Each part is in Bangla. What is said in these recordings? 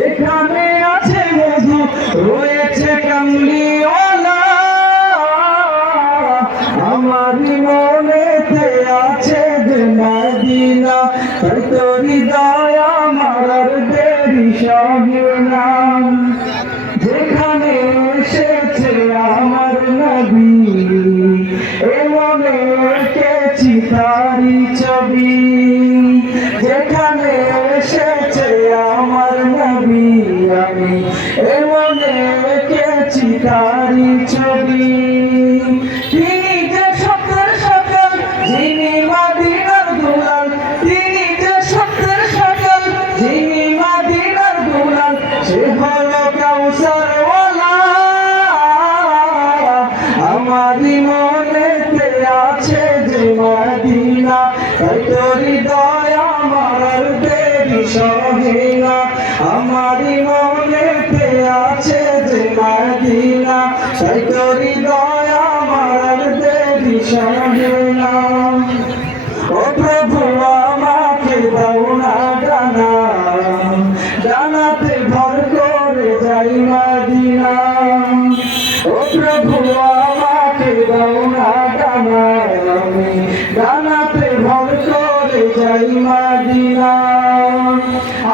এখানে আছে মধু রয়েছে কামলিওয়ালা আমারই মনেতে আছে যে মদিনা তাই তো হৃদয় আমার আর দেরি সহে না যেখানে এসেছে আমার নবী এমনে এঁকেছি তারি ছবি যেখানে এসেছে আমার নবী আমি এমনে এঁকেছি তারি ছবি তিনি যে সত্যের সকাল যিনি মদিনার দুলাল তিনি যে সত্যের সকাল যিনি মদিনার দুলাল সে হলো কাউসারওয়ালা আমারই মনেতে আছে যে মদিনা তাই তো হৃদয় আমার দেরি সহে না আমারই মনেতে আছে যে মদিনা তাই তো হৃদয় আমার দেরি সহে না ও প্রভু আমাকে দাও না ডানা ডানাতে ভর করে যাই মদিনা ও প্রভু আমাকে দাও না ডানা আমি ডানাতে ভর করে যাই মদিনা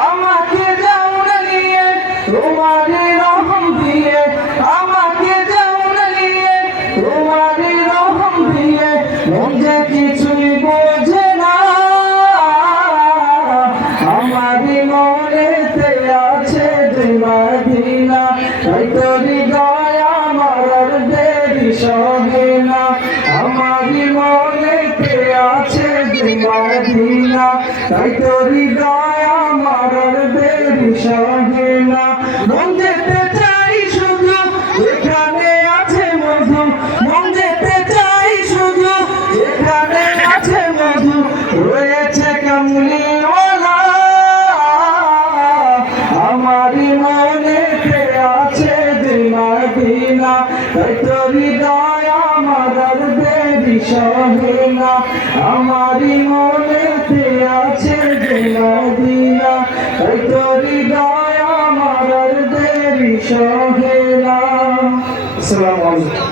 আমাকে যাও না নিয়ে তোমার রহম দিয়ে আমাকে যাও না নিয়ে তোমার রহম দিয়ে মন যে কিছুই বোঝে না আমারই মনেতে আছে যে মদিনা তাই তো হৃদয় আমার দেরি সহে না আমারই মনেতে আছে যে মদিনা তাই তো হৃদয় আমার দেরি সহে না মন যেতে চাই শুধু যেখানে আছে মধু মন যেতে চাই শুধু যেখানে আছে মধু রয়েছে কামলিওয়ালা আমারই মনেতে আছে যে মদিনা তাই তো হৃদয় আমার দেরি সহে না আমারই মনেতে আছে যে মদিনা তাই তো হৃদয় আমার দেরি সহে না। আসসালামু আলাইকুম।